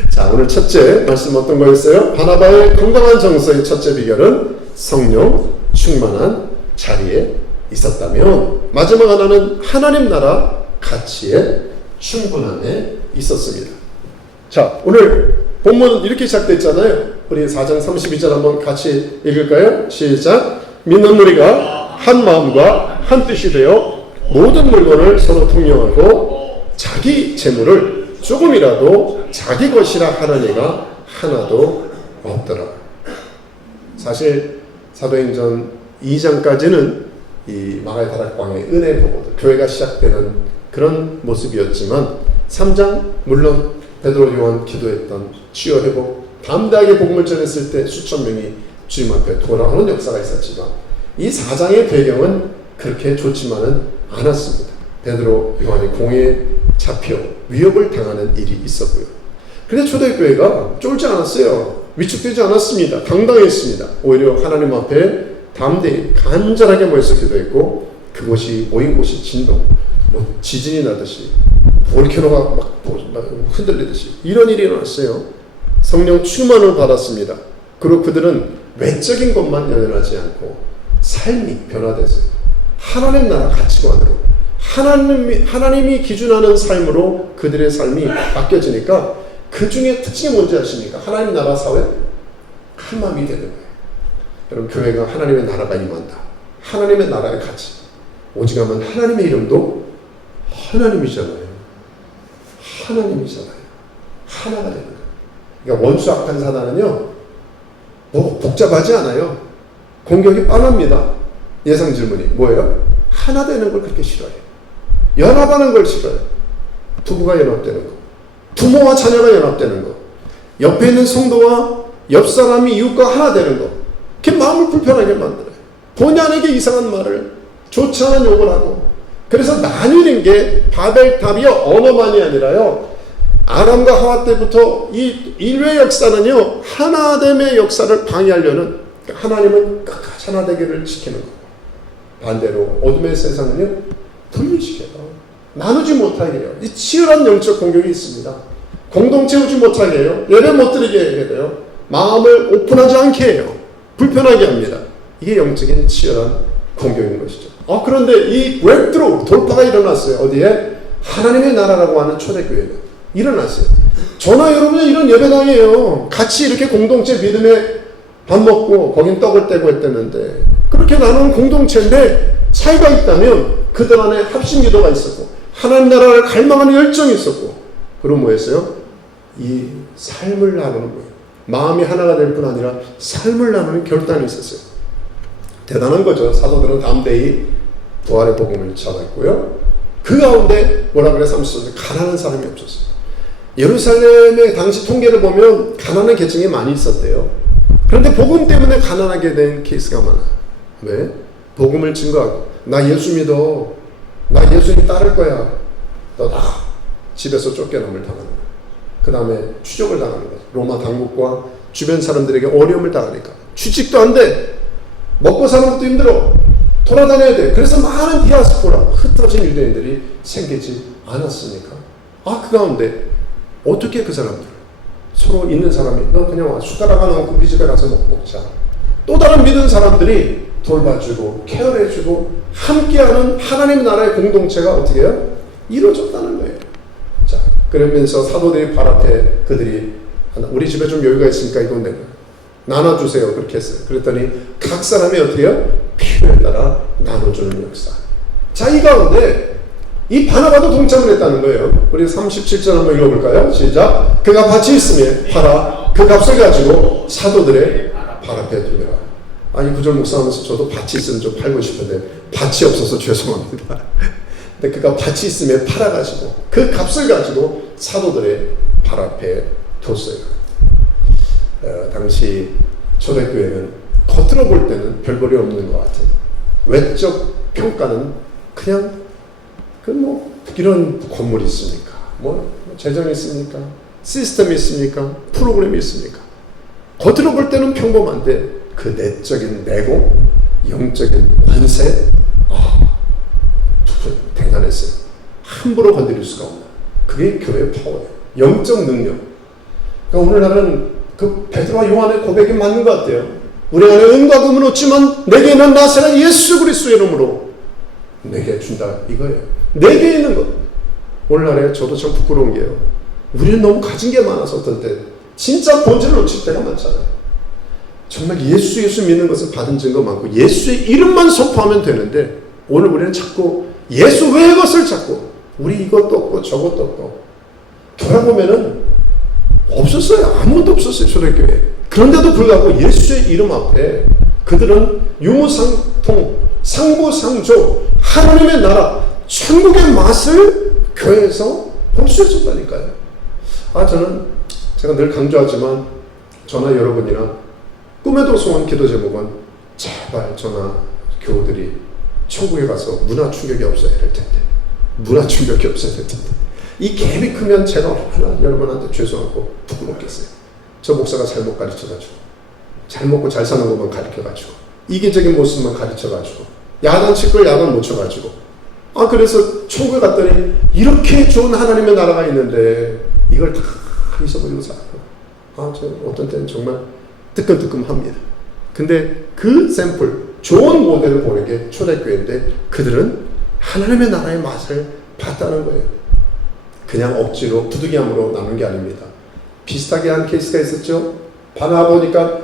자, 오늘 첫째 말씀 어떤 거였어요? 바나바의 건강한 정서의 첫째 비결은 성령 충만한 자리에 있었다면, 마지막 하나는 하나님 나라 가치의 충분함에 있었습니다. 자, 오늘 본문 이렇게 시작됐잖아요. 우리 4장 32절 한번 같이 읽을까요? 시작. 믿는 우리가 한 마음과 한 뜻이 되어 모든 물건을 서로 통용하고 자기 재물을 조금이라도 자기 것이라 하는 이가 하나도 없더라. 사실 사도행전 2장까지는 이 마가의 다락방의 은혜 보고도 교회가 시작되는 그런 모습이었지만 3장 물론 베드로 요한 기도했던 치유 회복 담대하게 복음을 전했을 때 수천 명이 주님 앞에 돌아오는 역사가 있었지만 이 4장의 배경은 그렇게 좋지만은 않았습니다. 베드로 요한이 공에 잡혀 위협을 당하는 일이 있었고요. 그런데 초대교회가 쫄지 않았어요. 위축되지 않았습니다. 당당했습니다. 오히려 하나님 앞에 담대히 간절하게 모여서 기도했고, 그곳이 모인 곳이 진동, 지진이 나듯이 볼케노가 막 흔들리듯이 이런 일이 일어났어요. 성령 충만을 받았습니다. 그리고 그들은 외적인 것만 연연하지 않고 삶이 변화됐어요. 하나님 나라 가치관으로 하나님이 기준하는 삶으로 그들의 삶이 바뀌어지니까 그 중에 특징이 뭔지 아십니까? 하나님 나라 사회 한 마음이 되는 거예요. 여러분, 교회가 하나님의 나라가 임한다. 하나님의 나라의 가치. 오직하면 하나님의 이름도 하나님이잖아요. 하나님이잖아요. 하나가 되는 거예요. 그러니까 원수 악한 사단은요, 뭐 복잡하지 않아요. 공격이 뻔합니다. 예상 질문이 뭐예요? 하나 되는 걸 그렇게 싫어해요. 연합하는 걸 싫어해요. 부부가 연합되는 거, 부모와 자녀가 연합되는 거, 옆에 있는 성도와 옆 사람이 이웃과 하나 되는 거, 그게 마음을 불편하게 만들어요. 본의 아니게 이상한 말을, 좋지 않은 욕을 하고. 그래서 나뉘는 게 바벨탑이요, 언어만이 아니라요, 아담과 하와 때부터 이 인류의 역사는요, 하나됨의 역사를 방해하려는, 하나님은 끝까지 하나 되기를 지키는 거. 반대로 어둠의 세상은요, 분리시켜요. 나누지 못하게 해요. 이 치열한 영적 공격이 있습니다. 공동체 오지 못하게 해요. 예배 못 드리게 하게 돼요. 마음을 오픈하지 않게 해요. 불편하게 합니다. 이게 영적인 치열한 공격인 것이죠. 그런데 이 브레이크트루, 돌파가 일어났어요. 어디에? 하나님의 나라라고 하는 초대교회가 일어났어요. 저나 여러분은 이런 예배당이에요. 같이 이렇게 공동체 믿음에 밥 먹고 거긴 떡을 떼고 했다는데, 그렇게 나누는 공동체인데 차이가 있다면 그들 안에 합심 기도가 있었고 하나님 나라를 갈망하는 열정이 있었고, 그리고 뭐였어요? 이 삶을 나누는 거예요. 마음이 하나가 될 뿐 아니라 삶을 나누는 결단이 있었어요. 대단한 거죠. 사도들은 담대히 부활의 복음을 전했고요. 그 가운데 뭐라 그래? 30절에 가난한 사람이 없었어요. 예루살렘의 당시 통계를 보면 가난한 계층이 많이 있었대요. 그런데 복음 때문에 가난하게 된 케이스가 많아요. 왜? 복음을 증거하고, 나 예수 믿어, 나 예수님 따를 거야, 너 나가. 집에서 쫓겨남을 당하는 거예요. 그 다음에 추적을 당하는 거예요. 로마 당국과 주변 사람들에게 어려움을 당하니까 취직도 안 돼, 먹고 사는 것도 힘들어, 돌아다녀야 돼. 그래서 많은 디아스포라, 흩어진 유대인들이 생기지 않았습니까? 그 가운데 어떻게 그 사람들, 서로 있는 사람이 너 그냥 와, 숟가락 하나 얹고 우리 집에 가서 먹자. 또 다른 믿은 사람들이 돌봐주고 케어해주고 함께하는 하나님 나라의 공동체가 어떻게 해요? 이루어졌다는 거예요. 자, 그러면서 사도들이 발 앞에 그들이 우리 집에 좀 여유가 있으니까 이건 내가 나눠주세요. 그렇게 했어요. 그랬더니 각 사람이 어떻게 해요? 필요에 따라 나눠주는 역사. 자, 이 가운데 이 바나바도 동참을 했다는 거예요. 우리 37절 한번 읽어볼까요? 시작. 그가 밭이 있으면 팔아 그 값을 가지고 사도들의 발 앞에 두더라. 이 구절 묵상하면서 저도 밭이 있으면 좀 팔고 싶은데 밭이 없어서 죄송합니다. 근데 그가 밭이 있으면 팔아가지고 그 값을 가지고 사도들의 발 앞에 뒀어요. 당시 초대교회는 겉으로 볼 때는 별볼이 없는 것 같은, 외적 평가는 그냥 이런 건물이 있습니까? 재정이 있습니까? 시스템이 있습니까? 프로그램이 있습니까? 겉으로 볼 때는 평범한데 그 내적인 내공, 영적인 권세, 대단했어요. 함부로 건드릴 수가 없는. 그게 교회의 파워예요. 영적 능력. 그러니까 오늘날은 그 베드로와 요한의 고백이 맞는 것 같아요. 우리 안에 은과 금은 없지만 내게는 나사렛 예수 그리스도의 이름으로 내게 준다 이거예요. 내게 있는 것. 오늘날에 저도 참 부끄러운 게요. 우리는 너무 가진 게 많아서 어떤 때 진짜 본질을 놓칠 때가 많잖아요. 정말 예수 믿는 것을 받은 증거 많고 예수의 이름만 선포하면 되는데 오늘 우리는 자꾸 예수 외의 것을 찾고 우리 이것도 없고 저것도 없고 돌아보면은 없었어요. 아무것도 없었어요. 초대교회. 그런데도 불구하고 예수의 이름 앞에 그들은 유무상통 상부상조 하나님의 나라 천국의 맛을 교회에서 볼 수 있었다니까요. 저는 제가 늘 강조하지만 저나 여러분이나 꿈에도 소원 기도 제목은 제발 저나 교우들이 천국에 가서 문화 충격이 없어야 될 텐데 문화 충격이 없어야 될 텐데 이 갭이 크면 제가 얼마나 여러분한테 죄송하고 부끄럽겠어요. 저 목사가 잘못 가르쳐가지고 잘 먹고 잘 사는 것만 가르쳐가지고 이기적인 모습만 가르쳐가지고 야단칠 걸 야단 못 쳐가지고 그래서 천국에 갔더니 이렇게 좋은 하나님의 나라가 있는데 이걸 다 잊어버리고 살아요. 저 어떤 때는 정말 뜨끔뜨끔합니다. 근데 그 샘플 좋은 모델을 보는 게 초대교회인데 그들은 하나님의 나라의 맛을 봤다는 거예요. 그냥 억지로 부득이함으로 남은 게 아닙니다. 비슷하게 한 케이스가 있었죠. 바나바 보니까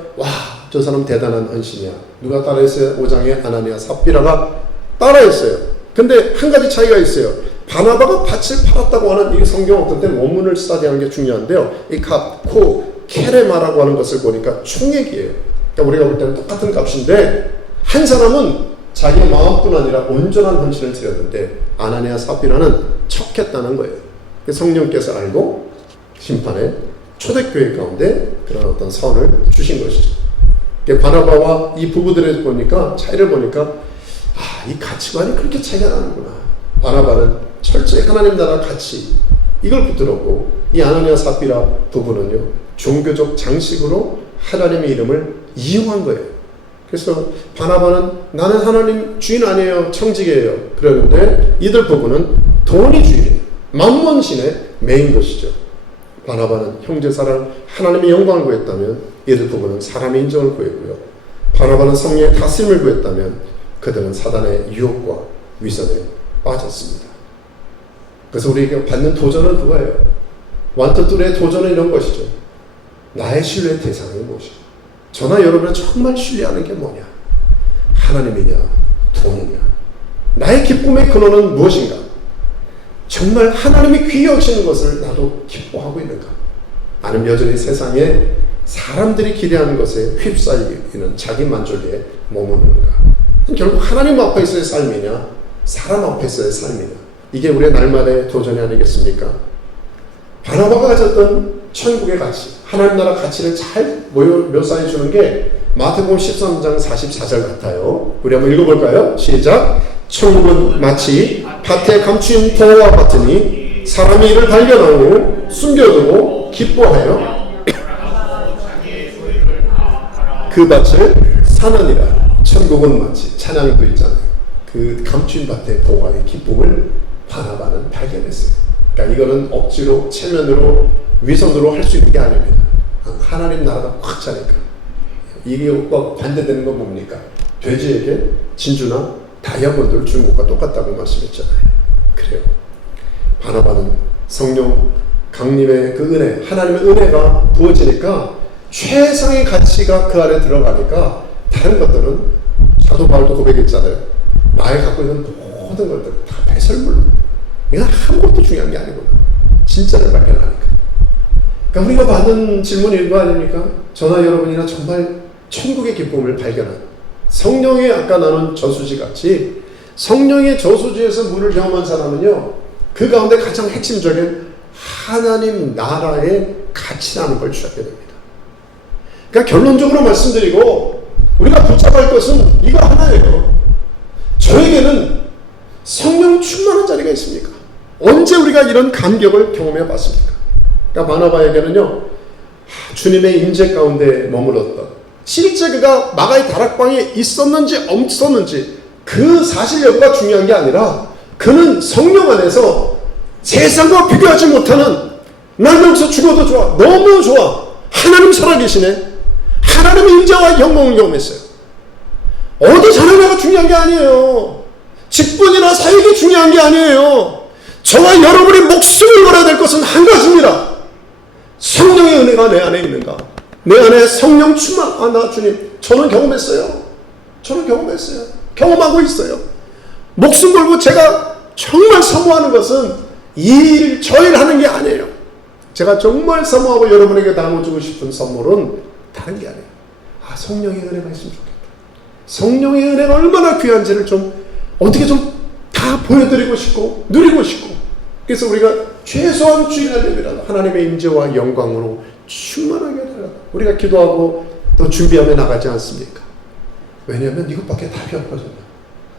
저 사람 대단한 헌신이야. 누가 따라했어요? 5장에 아나니아 삽비라가 따라했어요. 근데 한 가지 차이가 있어요. 바나바가 밭을 팔았다고 하는 이 성경 어떤 때는 원문을 스타디하는 게 중요한데요. 이 값, 코, 케레마라고 하는 것을 보니까 총액이에요. 그러니까 우리가 볼 때는 똑같은 값인데 한 사람은 자기 마음뿐 아니라 온전한 헌신을 드렸는데 아나니아 삽비라는 척했다는 거예요. 성령께서 알고 심판에 초대교회 가운데 그런 어떤 선을 주신 것이죠. 바나바와 이 부부들을 보니까 차이를 보니까 이 가치관이 그렇게 차이가 나는구나. 바나바는 철저히 하나님 나라 가치 이걸 붙들었고 이 아나니아 삽비라 부부는요 종교적 장식으로 하나님의 이름을 이용한 거예요. 그래서 바나바는 나는 하나님 주인 아니에요. 청지기예요. 그러는데 이들 부부는 돈이 주인이에요. 만몬신에 매인 것이죠. 바나바는 형제 사랑 하나님의 영광을 구했다면 이들 부부는 사람의 인정을 구했고요. 바나바는 성령의 다스림을 구했다면 그들은 사단의 유혹과 위선에 빠졌습니다. 그래서 우리에게 받는 도전은 그거예요. 완터둘의 도전은 이런 것이죠. 나의 신뢰의 대상이 무엇이냐. 저나 여러분은 정말 신뢰하는 게 뭐냐. 하나님이냐 돈이냐. 나의 기쁨의 근원은 무엇인가. 정말 하나님이 귀히 여기시는 것을 나도 기뻐하고 있는가. 아니면 여전히 세상에 사람들이 기대하는 것에 휩싸이는 자기 만족에 머무르는가. 결국 하나님 앞에서의 삶이냐 사람 앞에서의 삶이냐. 이게 우리의 날마다의 도전이 아니겠습니까? 바나바가 가졌던 천국의 가치, 하나님 나라 가치를 잘 묘사해 주는 게 마태복음 13장 44절 같아요. 우리 한번 읽어볼까요? 시작. 천국은 마치 밭에 감추인 포와 같으니 사람이 이를 발견한 후 숨겨두고 기뻐하여 그 밭을 사느니라. 천국은 마치 찬양도 있잖아요. 그 감추인 밭의 보화의 기쁨을 바나바는 발견했어요. 그러니까 이거는 억지로 체면으로 위선으로 할 수 있는 게 아닙니다. 하나님 나라가 꽉 차니까. 이게 반대되는 건 뭡니까? 돼지에게 진주나 다이아몬드를 주는 것과 똑같다고 말씀했잖아요. 그래요. 바나바는 성령 강림의 그 은혜, 하나님의 은혜가 부어지니까 최상의 가치가 그 안에 들어가니까 다른 것들은 사도 바울도 고백했잖아요. 나의 갖고 있는 모든 것들 다 배설물로. 이건 아무것도 중요한 게 아니구나. 진짜를 발견하니까. 그러니까 우리가 받은 질문이 이거 아닙니까? 저나 여러분이나 정말 천국의 기쁨을 발견한 성령의 아까 나눈 저수지 같이 성령의 저수지에서 물을 경험한 사람은요 그 가운데 가장 핵심적인 하나님 나라의 가치라는 걸 취하게 됩니다. 그러니까 결론적으로 말씀드리고 우리가 붙잡을 것은 이거 하나예요. 저에게는 성령 충만한 자리가 있습니까? 언제 우리가 이런 감격을 경험해 봤습니까? 그러니까 바나바에게는요, 주님의 임재 가운데 머물렀던, 실제 그가 마가의 다락방에 있었는지 없었는지 그 사실 여부가 중요한 게 아니라 그는 성령 안에서 세상과 비교하지 못하는, 난 여기서 죽어도 좋아, 너무 좋아, 하나님 살아계시네, 하나님의 임재와 영광을 경험했어요. 어디 자라나가 중요한 게 아니에요. 직분이나 사역이 중요한 게 아니에요. 저와 여러분이 목숨을 걸어야 될 것은 한 가지입니다. 성령의 은혜가 내 안에 있는가? 내 안에 성령 충만. 나 주님, 저는 경험했어요. 경험하고 있어요. 목숨 걸고 제가 정말 사모하는 것은 저 일 하는 게 아니에요. 제가 정말 사모하고 여러분에게 나눠주고 싶은 선물은 다른 게 아니에요. 성령의 은혜가 있으면 좋겠다. 성령의 은혜가 얼마나 귀한지를 좀 어떻게 좀 다 보여드리고 싶고 누리고 싶고, 그래서 우리가 최소한 주일날 예배라도 하나님의 임재와 영광으로 충만하게 하라. 우리가 기도하고 또 준비하며 나가지 않습니까? 왜냐하면 이것밖에 답이 없거든요.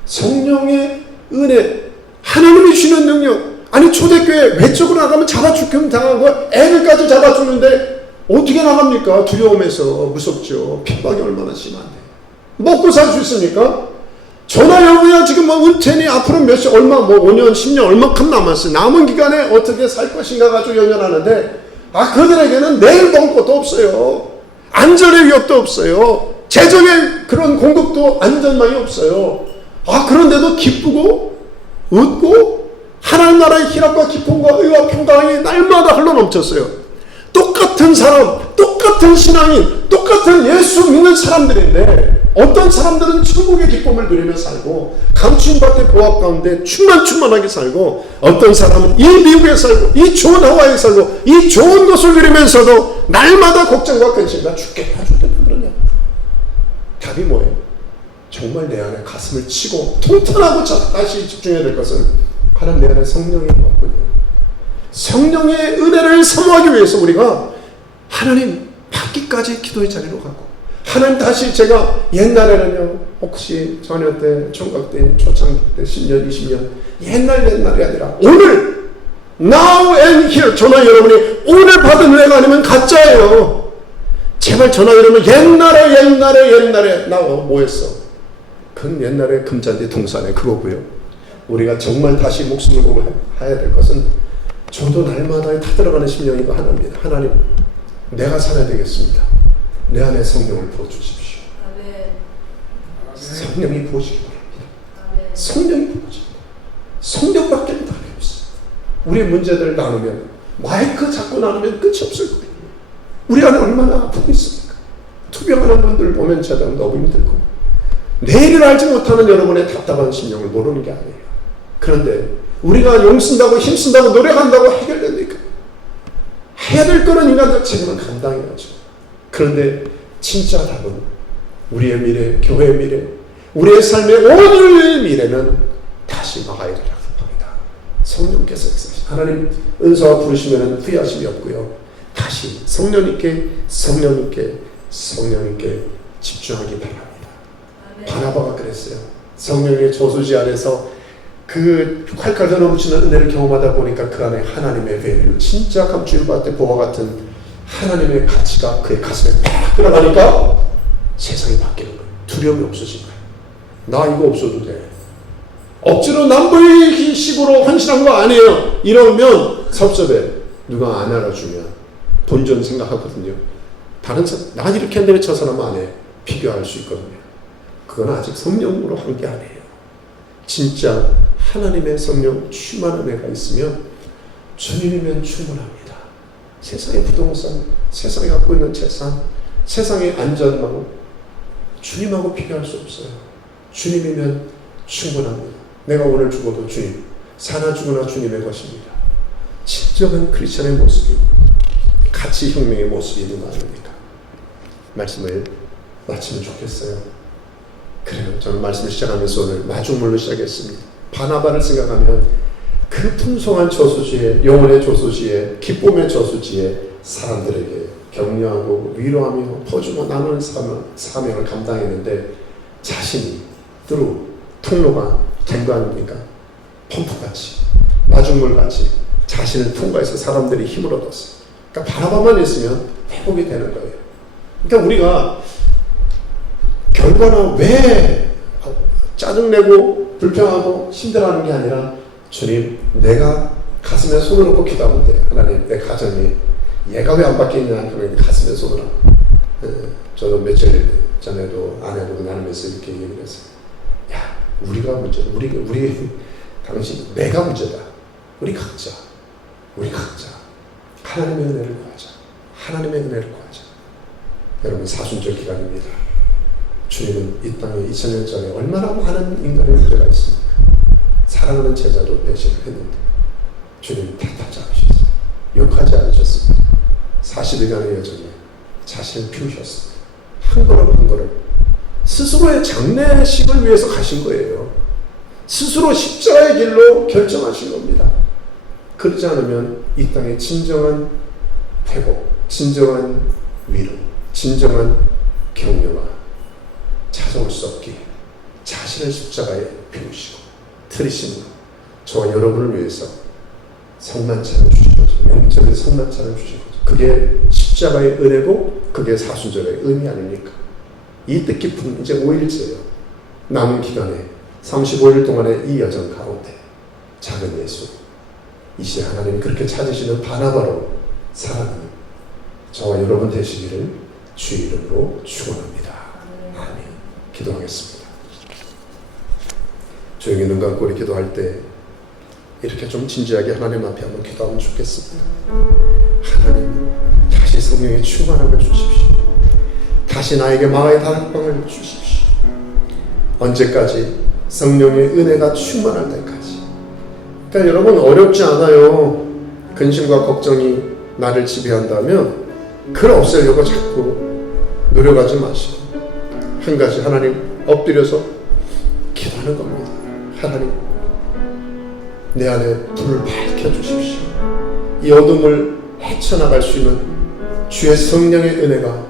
성령의 은혜, 하나님이 주시는 능력. 아니 초대교회 외적으로 나가면 잡아 죽임 당한 거, 애들까지 잡아 죽는데 어떻게 나갑니까? 두려움에서. 무섭죠. 핍박이 얼마나 심한데. 먹고 살 수 있습니까? 저나 여러분이야 지금 은퇴니 앞으로 얼마 5년 10년 얼마큼 남았어요. 남은 기간에 어떻게 살 것인가 가지고 연연하는데, 그들에게는 내일 먹을 것도 없어요. 안전의 위협도 없어요. 재정의 그런 공급도 안전망이 없어요. 그런데도 기쁘고 웃고 하나님 나라의 희락과 기쁨과 의와 평강이 날마다 흘러넘쳤어요. 똑같은 사람, 똑같은 신앙인, 똑같은 예수 믿는 사람들인데, 어떤 사람들은 천국의 기쁨을 누리며 살고 감추인밭의 보합 가운데 충만하게 살고, 어떤 사람은 이 미국에 살고 이 좋은 하와이에 살고 이 좋은 것을 누리면서도 날마다 걱정과 근심과 죽겠다 그러냐. 답이 뭐예요? 정말 내 안에 가슴을 치고 통탄하고 다시 집중해야 될 것은 하나님 내 안에 성령이 없군요. 성령의 은혜를 사모하기 위해서 우리가 하나님 받기까지 기도의 자리로 가고, 하나님 다시 제가 옛날에는요, 혹시 자녀 때, 총각 때, 초창기 때 10년, 20년 옛날이 아니라 오늘, now and here, 저나 여러분이 오늘 받은 은혜가 아니면 가짜예요. 제발 저나 여러분 옛날에 나 뭐 했어? 그건 옛날에 금잔디 동산에 그거고요. 우리가 정말 다시 목숨을 걸고 해야 될 것은, 저도 날마다 타들어가는 심령이고 하나입니다. 하나님, 내가 살아야 되겠습니다. 내 안에 성령을 부어주십시오. 성령이 부어지기 바랍니다. 성령이 부어집니다. 성령밖에 답이 없습니다. 우리의 문제들 나누면, 마이크 잡고 나누면 끝이 없을 거예요. 우리 안에 얼마나 아프고 있습니까? 투병하는 분들 보면 제가 너무 힘들고, 내일을 알지 못하는 여러분의 답답한 심령을 모르는 게 아니에요. 그런데 우리가 용쓴다고 힘쓴다고 노력한다고 해결됩니까? 해야 될 거는 인간적 책임은 감당해야죠. 그런데 진짜 답은 우리의 미래, 교회의 미래, 우리의 삶의 오늘의 미래는 다시 막아야 되라고 합니다. 성령께서 하나님 은사와 부르시면 후회하심이 없고요. 다시 성령님께 집중하기 바랍니다. 바나바가 그랬어요. 성령의 저수지 안에서 그 칼칼 넘치는 은혜를 경험하다 보니까 그 안에 하나님의 밸류, 진짜 감추인밭의 보화 같은 하나님의 가치가 그의 가슴에 팍 들어가니까 세상이 바뀌는 거예요. 두려움이 없어진 거예요. 나 이거 없어도 돼. 억지로 남부의식으로 헌신한 거 아니에요. 이러면 섭섭해. 누가 안 알아주면 본전 생각하거든요. 다른 사람, 난 이렇게 했는데 왜 저 사람은 안 해? 비교할 수 있거든요. 그건 아직 성령으로 한 게 아니에요. 진짜 하나님의 성령 충만한 은혜가 있으면 주님이면 충분합니다. 세상의 부동산, 세상에 갖고 있는 재산, 세상의 안전망, 주님하고 비교할 수 없어요. 주님이면 충분합니다. 내가 오늘 죽어도 주님, 사나 죽으나 주님의 것입니다. 진정한 크리스천의 모습이, 가치혁명의 모습이 있는 거 아닙니까? 말씀을 마치면 좋겠어요. 그래요. 저는 말씀을 시작하면서 오늘 마중물로 시작했습니다. 바나바를 생각하면 그 풍성한 저수지에, 영혼의 저수지에, 기쁨의 저수지에 사람들에게 격려하고 위로하며 퍼주고 나누는 사명을 감당했는데, 자신이 통로가 된 거 아닙니까? 펌프같이, 마중물같이 자신을 통과해서 사람들이 힘을 얻었어요. 그러니까 바라봐만 있으면 회복이 되는 거예요. 그러니까 우리가 결과는 왜 짜증내고 불평하고 힘들어하는 게 아니라, 주님, 내가 가슴에 손을 얹고 기도하면 돼요. 하나님, 내 가정이 얘가 왜 안 바뀌냐 하면 가슴에 손을 얹고. 저도 며칠 전에도 아내하고 나누면서 이렇게 얘기를 했어요. 야, 우리가 문제다. 우리 당신, 내가 문제다. 우리 각자 하나님의 은혜를 구하자. 하나님의 은혜를 구하자. 여러분, 사순절 기간입니다. 주님은 이 땅에 2000년 전에 얼마나 많은 인간의 문제가 있습니까? 사랑하는 제자도 배신을 했는데 주님은 탓하지 않으셨어요. 욕하지 않으셨습니다. 40일간의 여정에 자신을 비우셨습니다. 한 걸음 한 걸음 스스로의 장래식을 위해서 가신 거예요. 스스로 십자가의 길로 결정하신 겁니다. 그렇지 않으면 이 땅에 진정한 회복, 진정한 위로, 진정한 격려가 찾아올 수 없기에 자신을 십자가에 비우시고 들이시는 저와 여러분을 위해서 성만찬을 주신 거죠. 영적인 성만찬을 주신 거죠. 그게 십자가의 은혜고 그게 사순절의 의미 아닙니까? 이 뜻깊은 이제 5일째예요. 남은 기간에 35일 동안의 이 여정 가운데 작은 예수, 이 시대 하나님이 그렇게 찾으시는 바나바로 살아가는 저와 여러분 되시기를 주의 이름으로 축원합니다. 아멘. 기도하겠습니다. 조용히 눈 감고 우리 기도할 때 이렇게 좀 진지하게 하나님 앞에 한번 기도하면 좋겠습니다. 하나님, 다시 성령의 충만함을 주십시오. 다시 나에게 마의 다락방을 주십시오. 언제까지? 성령의 은혜가 충만할 때까지. 그러니까 여러분, 어렵지 않아요. 근심과 걱정이 나를 지배한다면 글 없애려고 자꾸 노력하지 마시고 한 가지, 하나님 엎드려서 기도하는 겁니다. 하나님, 내 안에 불을 밝혀주십시오. 이 어둠을 헤쳐나갈 수 있는 주의 성령의 은혜가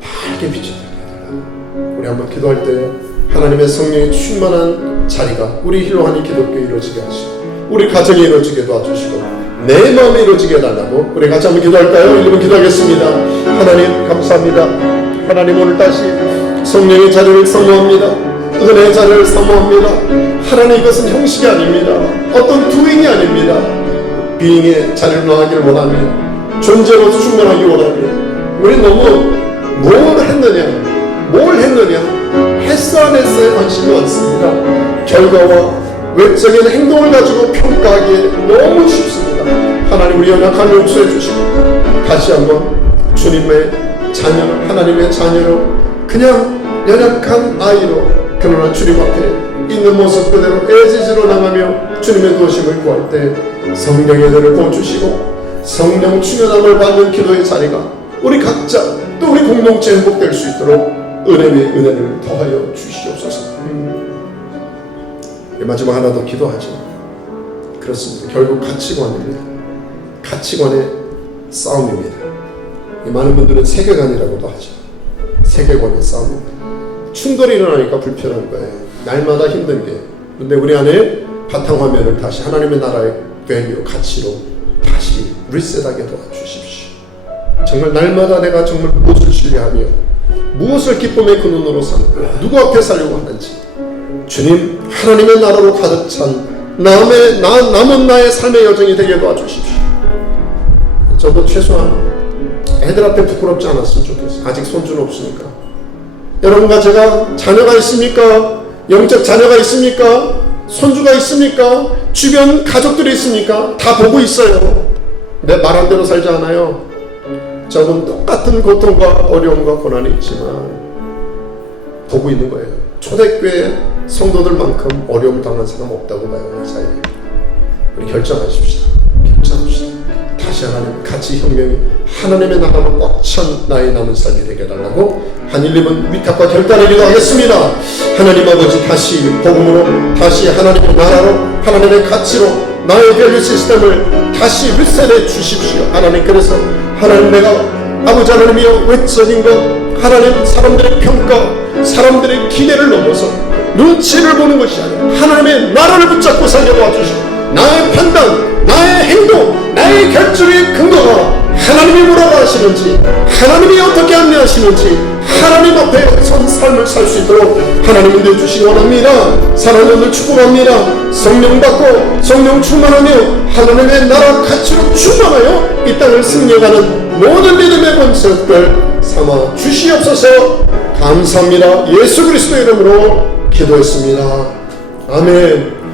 밝게 비춰지게 해달라고. 우리 한번 기도할 때 하나님의 성령이 충만한 자리가 우리 힐로하니 기독교에 이루어지게 하시고 우리 가정에 이루어지게 도와주시고 내 마음에 이루어지게 해달라고. 우리 같이 한번 기도할까요? 1분 기도하겠습니다. 하나님, 감사합니다. 하나님, 오늘 다시 성령의 자리를 사모합니다. 은혜의 자리를 사모합니다. 하나님, 이것은 형식이 아닙니다. 어떤 도잉이 아닙니다. 비잉의 자리를 나가기를 원하며 존재로 충만하기 원하며 우리 너무 뭘 했느냐 했어 안 했어에 관심이 많습니다. 결과와 외적인 행동을 가지고 평가하기에 너무 쉽습니다. 하나님, 우리 연약함을 용서해 주시고 다시 한번 주님의 자녀, 하나님의 자녀로 그냥 연약한 아이로 그러나 주님 앞에 있는 모습 그대로 애지지로 나가며 주님의 도심을 구할 때 성령의 은혜를 부어주시고 성령 충만함을 받는 기도의 자리가 우리 각자 또 우리 공동체에 행복될 수 있도록 은혜 위에 은혜를 더하여 주시옵소서. 마지막 하나 더 기도하죠. 그렇습니다. 결국 가치관입니다. 가치관의 싸움입니다. 많은 분들은 세계관이라고도 하죠. 세계관의 싸움입니다. 충돌이 일어나니까 불편한 거예요. 날마다 힘든 게. 근데 우리 안에 바탕화면을 다시 하나님의 나라의 밸류, 가치로 다시 리셋하게 도와주십시오. 정말 날마다 내가 정말 무엇을 신뢰하며 무엇을 기쁨의 근원으로 삼고 누구 앞에 살려고 하는지 주님, 하나님의 나라로 가득 찬 남은 나의 삶의 여정이 되게 도와주십시오. 저도 최소한 애들 앞에 부끄럽지 않았으면 좋겠어요. 아직 손주는 없으니까. 여러분과 제가 자녀가 있습니까? 영적 자녀가 있습니까? 손주가 있습니까? 주변 가족들이 있습니까? 다 보고 있어요. 내 말한 대로 살지 않아요. 저는 똑같은 고통과 어려움과 고난이 있지만 보고 있는 거예요. 초대교회 성도들만큼 어려움 당한 사람 없다고 봐요. 이 사이에. 우리 결정하십시다. 다시 하나님 가치 혁명이 하나님의 나라로 꽉 찬 나의 남은 삶이 되게 해달라고 한 1, 2분 위탁과 결단을 기도하겠습니다. 하나님 아버지, 다시 복음으로, 다시 하나님의 나라로, 하나님의 가치로 나의 밸류 시스템을 다시 리셋해 주십시오. 하나님, 그래서 하나님, 내가 아버지 하나님이여 외적인 것, 하나님 사람들의 평가, 사람들의 기대를 넘어서 눈치를 보는 것이 아니라 하나님의 나라를 붙잡고 살게 도와주시고 나의 판단, 나의 행동, 나의 결정의 근거가 하나님이 뭐라고 하시는지, 하나님이 어떻게 안내하시는지 하나님 앞에 선 삶을 살 수 있도록 하나님 은혜 주시기 원합니다. 사랑하는 분들 축복합니다. 성령 받고 성령 충만하며 하나님의 나라 가치로 충만하여 이 땅을 승리해가는 모든 믿음의 본색들 삼아 주시옵소서. 감사합니다. 예수 그리스도 이름으로 기도했습니다. 아멘.